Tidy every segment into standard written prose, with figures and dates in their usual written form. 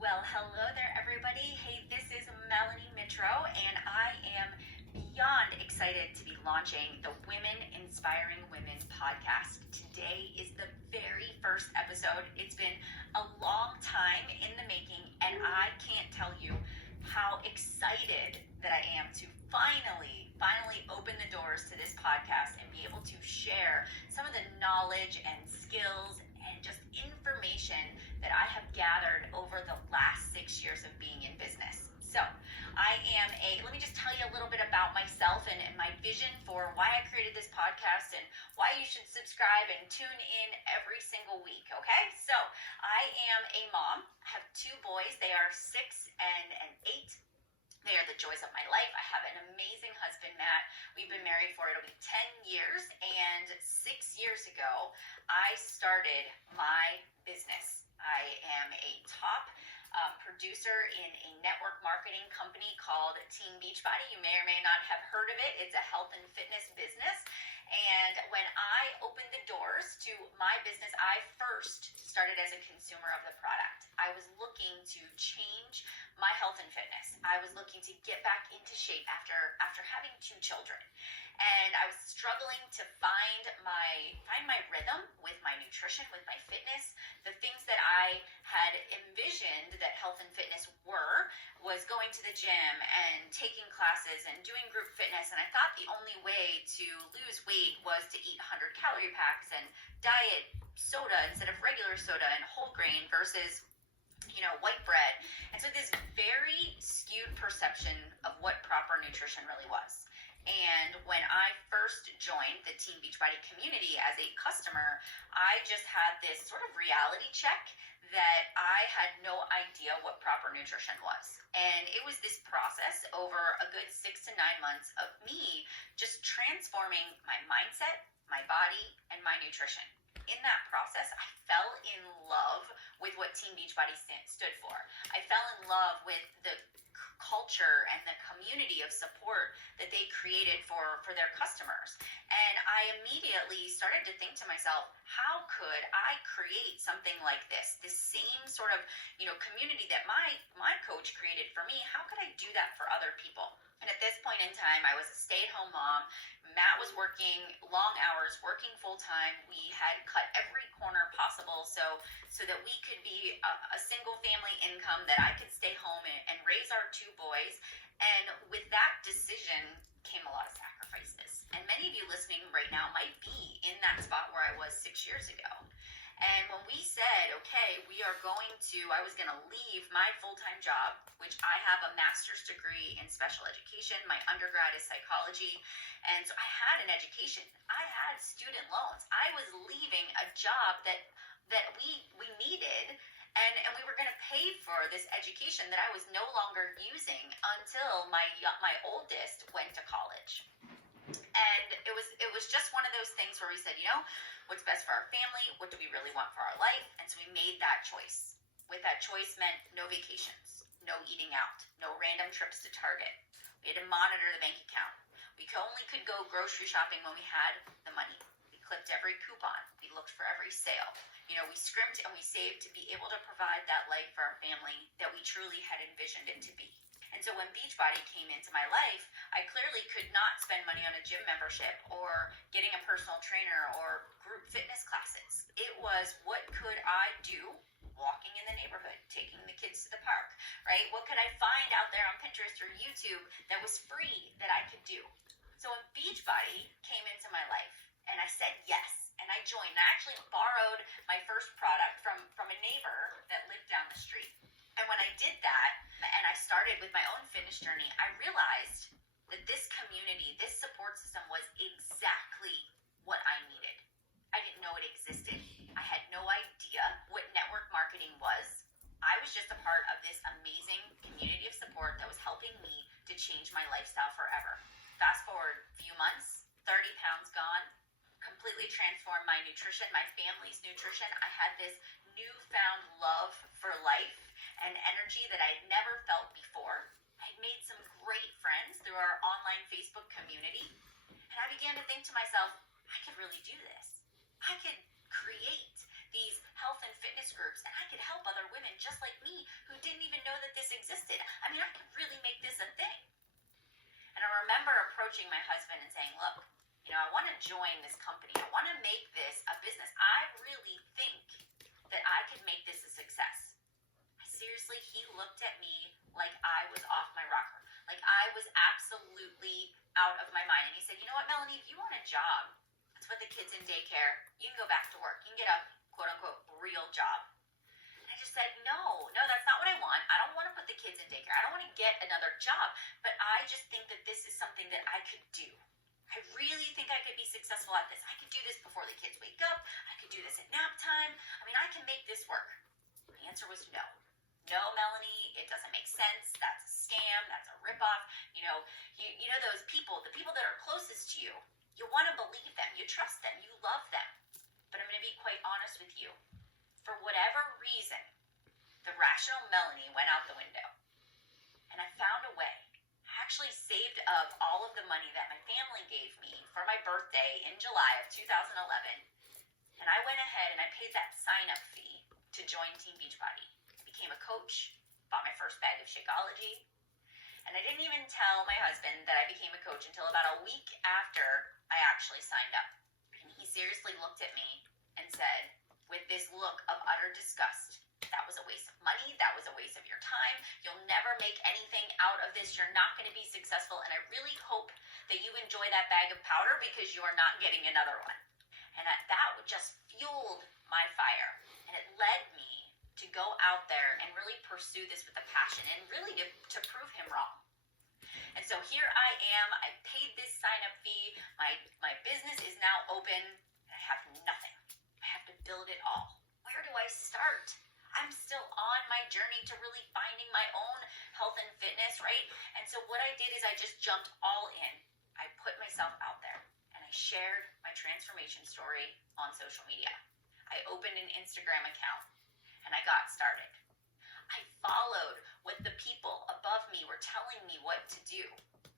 Well, hello there, everybody. Hey, this is Melanie Mitro, and I am beyond excited to be launching the Women Inspiring Women podcast. Today is the very first episode. It's been a long time in the making, and I can't tell you how excited that I am to finally open the doors to this podcast and be able to share some of the knowledge and skills and just information that I have gathered over the last 6 years of being in business. So let me just tell you a little bit about myself and my vision for why I created this podcast and why you should subscribe and tune in every single week, okay? So I am a mom. I have 2 boys. They are 6 and 8. They are the joys of my life. I have an amazing husband, Matt. We've been married for, it'll be 10 years. And 6 years ago, I started my business. I am a top producer in a network marketing company called Team Beachbody. You may or may not have heard of it. It's a health and fitness business. And when I opened the doors to my business, I first started as a consumer of the product. I was looking to change my health and fitness. I was looking to get back into shape after having 2 children. And I was struggling to find my rhythm with my nutrition, with my fitness. The things that I had envisioned that health and fitness was going to the gym and taking classes and doing group fitness. And I thought the only way to lose weight was to eat 100 calorie packs and diet soda instead of regular soda and whole grain versus white bread. And so this very skewed perception of what proper nutrition really was. And when I first joined the Team Beachbody community as a customer, I just had this sort of reality check that I had no idea what proper nutrition was. And it was this process over a good 6 to 9 months of me just transforming my mindset, my body, and my nutrition. In that process, I fell in love with what Team Beachbody stood for. I fell in love with the culture and the community of support that they created for their customers. And I immediately started to think to myself, how could I create something like this same sort of, community that my coach created for me? How could I do that for other people? And at this point in time, I was a stay-at-home mom. Matt was working long hours, working full-time. We had cut every corner possible so that we could be a single family income, that I could stay home and raise our 2 boys. And with that decision came a lot of sacrifices. And many of you listening right now might be in that spot where I was 6 years ago. And when we said, okay, I was going to leave my full-time job, which I have a master's degree in special education. My undergrad is psychology. And so I had an education. I had student loans. I was leaving a job that we needed, and we were going to pay for this education that I was no longer using until my oldest went to college. And it was just one of those things where we said, what's best for our family? What do we really want for our life? And so we made that choice. With that choice meant no vacations, no eating out, no random trips to Target. We had to monitor the bank account. We only could go grocery shopping when we had the money. We clipped every coupon. We looked for every sale. We scrimped and we saved to be able to provide that life for our family that we truly had envisioned it to be. And so when Beachbody came into my life, I clearly could not spend money on a gym membership or getting a personal trainer or group fitness classes. It was, what could I do walking in the neighborhood, taking the kids to the park, right? What could I find out there on Pinterest or YouTube that was free that I could do? So when Beachbody came into my life and I said yes, and I joined, I actually borrowed my first product from a neighbor that lived down the street. And when I did that, and I started with my own fitness journey, I realized that this community, this support system was exactly what I needed. I didn't know it existed. I had no idea what network marketing was. I was just a part of this amazing community of support that was helping me to change my lifestyle forever. Fast forward a few months, 30 pounds gone, completely transformed my nutrition, my family's nutrition. I had this newfound love for life and energy that I'd never felt before. I'd made some great friends through our online Facebook community. And I began to think to myself, I could really do this. I could create these health and fitness groups, and I could help other women just like me who didn't approaching my husband and saying, look, I want to join this company. I want to make this a business. I really think that I could make this a success. Seriously, he looked at me like I was off my rocker. Like I was absolutely out of my mind. And he said, you know what, Melanie, if you want a job, let's put the kids in daycare. You can go back to work. You can get a quote unquote real job. And I just said, no, that's not what I want. I don't want to put the kids in daycare. I don't want to get another job. But I just think that this is something that I could do. I really think I could be successful at this. I could do this before the kids wake up. I could do this at nap time. I mean, I can make this work. The answer was no. No, Melanie, it doesn't make sense. That's a scam. That's a ripoff. You know those people, the people that are closest to you, you want to believe them. You trust them. You love them. But I'm going to be quite honest with you. For whatever reason, the rational Melanie went out the window. And I found a way. I actually saved up all of the money that my family gave me for my birthday in July of 2011. And I went ahead and I paid that sign-up fee to join Team Beachbody. Became a coach, bought my first bag of Shakeology, and I didn't even tell my husband that I became a coach until about a week after I actually signed up. And he seriously looked at me and said, with this look of utter disgust, that was a waste of money, that was a waste of your time, you'll never make anything out of this, you're not going to be successful, and I really hope that you enjoy that bag of powder because you are not getting another one. And that just fueled my fire, and it led me to go out there and really pursue this with a passion and really to prove him wrong. And so here I am. I paid this sign-up fee. My business is now open. And I have nothing. I have to build it all. Where do I start? I'm still on my journey to really finding my own health and fitness, right? And so what I did is I just jumped all in. I put myself out there and I shared my transformation story on social media. I opened an Instagram account. And I got started. I followed what the people above me were telling me what to do.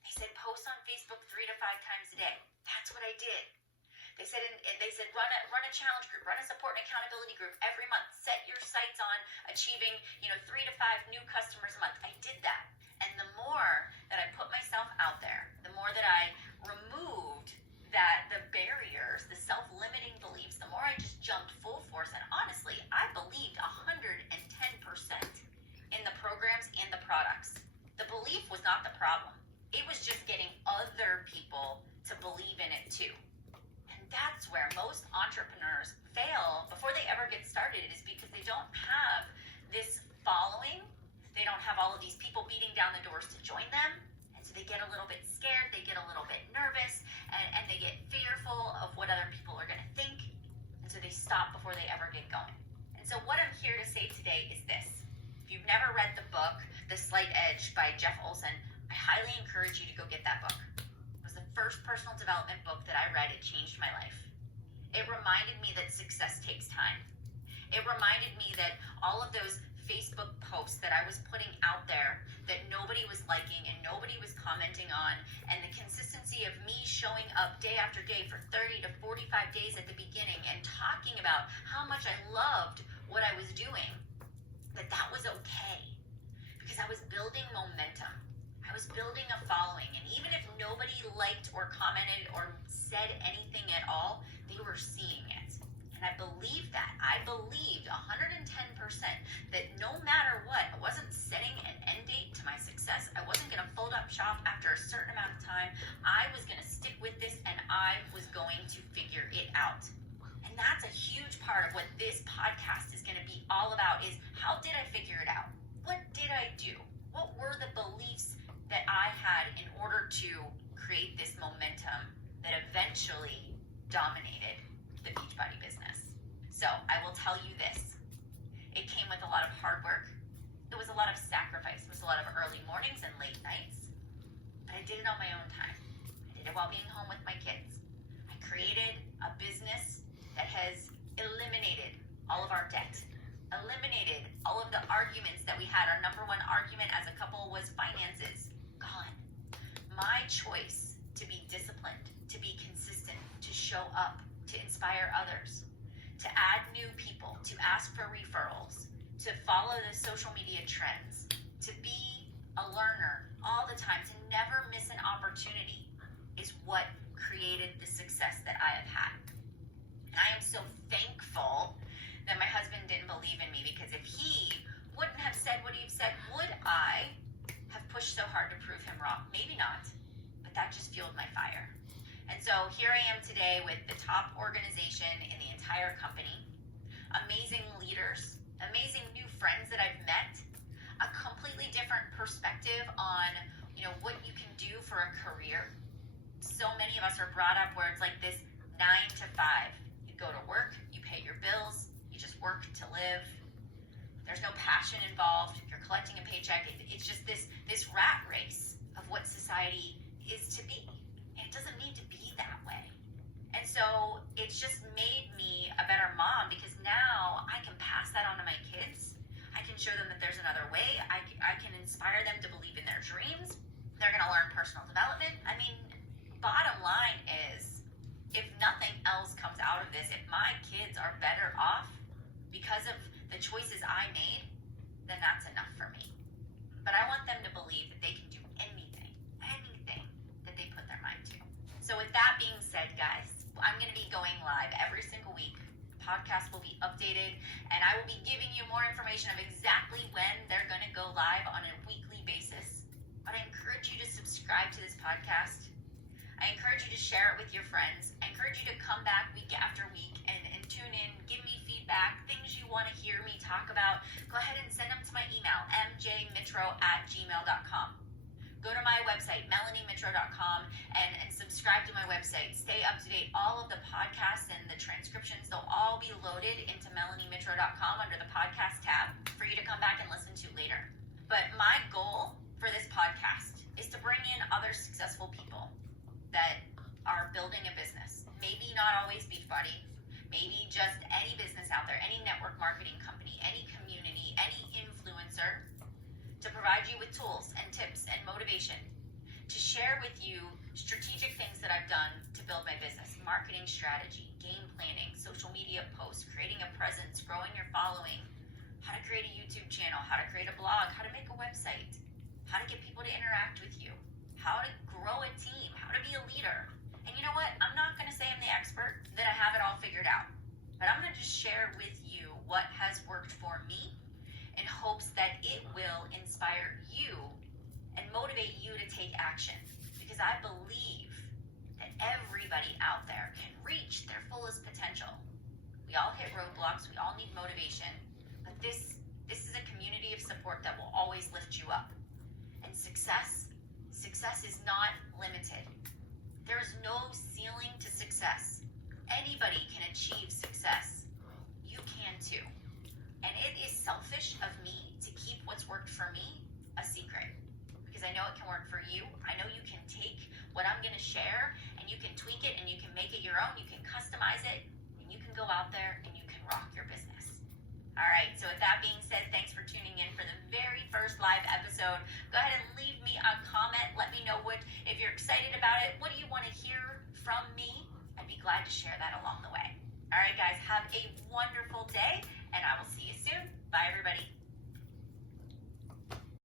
They said post on Facebook 3 to 5 times a day. That's what I did. They said run a challenge group, run a support and accountability group every month. Set your sights on achieving 3 to 5 new customers a month. I did that. And the more that I put myself out there, the more that I removed the barriers, the self-limiting beliefs, the more I just jumped full force. And honestly, I believed 110% in the programs and the products. The belief was not the problem. It was just getting other people to believe in it too. And that's where most entrepreneurs fail before they ever get started, is because they don't have this following. They don't have all of these people beating down the doors to join them. And so they get a little bit scared, they get a little bit nervous, and they get fearful of what other people are going to think. And so they stop before they ever get going. And so what I'm here to say today is this. If you've never read the book, The Slight Edge by Jeff Olson, I highly encourage you to go get that book. It was the first personal development book that I read. It changed my life. It reminded me that success takes time. It reminded me that all of those Facebook posts that I was putting out there that nobody was liking and nobody was commenting on, and the consistency of me showing up day after day for 30 to 45 days at the beginning and talking about how much I loved what I was doing, that was okay, because I was building momentum. I was building a following, and even if nobody liked or commented or said anything at all, they were seeing it. And I believed that. I believed 110% that no matter what, I wasn't setting an end date to my success. I wasn't going to fold up shop after a certain amount of time. I was going to stick with this, and I was going to figure it out. And that's a huge part of what this podcast is going to be all about, is how did I figure it out? What did I do? What were the beliefs that I had in order to create this momentum that eventually dominated the Beachbody business? So I will tell you this. It came with a lot of hard work. It was a lot of sacrifice. It was a lot of early mornings and late nights. But I did it on my own time. I did it while being home with my kids. I created a business that has eliminated all of our debt, eliminated all of the arguments that we had. Our number one argument as a couple was finances. Gone. My choice to be disciplined, to be consistent, to show up, to inspire others, to add new people, to ask for referrals, to follow the social media trends, to be a learner all the time, to never miss an opportunity. is what created the success that I have had. And I am so thankful that my husband didn't believe in me, because if he wouldn't have said what he said, would I have pushed so hard to prove him wrong? Maybe not, but that just fueled my fire. And so here I am today with the top organization in the entire company, amazing leaders, amazing new friends that I've met, a completely different perspective on, what you can do for a career. So many of us are brought up where it's like this 9 to 5. You go to work, you pay your bills, you just work to live. There's no passion involved. You're collecting a paycheck. It's just this rat race of what society is to be. And it doesn't need to be that way. And so it's just made me a better mom, because now I can pass that on to my kids. I can show them that there's another way. I can inspire them to believe in their dreams. They're going to learn personal development. I mean, bottom line is, if nothing else comes out of this, if my kids are better off because of the choices I made, then that's enough for me. But I want them to believe that they can do anything that they put their mind to. So with that being said, guys, I'm going to be going live every single week. The podcast will be updated, and I will be giving you more information of exactly when they're going to go live on a weekly basis. But I encourage you to subscribe to this podcast. I encourage you to share it with your friends. I encourage you to come back week after week and tune in, give me feedback, things you want to hear me talk about. Go ahead and send them to my email, mjmitro@gmail.com. Go to my website, melaniemitro.com, and subscribe to my website. Stay up to date. All of the podcasts and the transcriptions, they'll all be loaded into melaniemitro.com under the podcast tab for you to come back and listen to later. But my goal for this podcast is to bring in other successful people that are building a business. Maybe not always Beachbody, maybe just any business out there, any network marketing company, any community, any influencer, to provide you with tools and tips and motivation, to share with you strategic things that I've done to build my business, marketing strategy, game planning, social media posts, creating a presence, growing your following, how to create a YouTube channel, how to create a blog, how to make a website, how to get people to interact with you, how to grow a team, how to be a leader. And you know what? I'm not going to say I'm the expert, that I have it all figured out. But I'm going to just share with you what has worked for me, in hopes that it will inspire you and motivate you to take action. Because I believe that everybody out there can reach their fullest potential. We all hit roadblocks. We all need motivation. But this is a community of support that will always lift you up. And success is not limited. There is no ceiling to success. Anybody can achieve success. You can too. And it is selfish of me to keep what's worked for me a secret, because I know it can work for you. I know you can take what I'm going to share and you can tweak it and you can make it your own. You can customize it and you can go out there and you can rock your business. All right, so with that being said, thanks for tuning in for the very first live episode. Go ahead and leave me a comment. Let me know if you're excited about it. What do you want to hear from me? I'd be glad to share that along the way. All right, guys, have a wonderful day, and I will see you soon. Bye, everybody.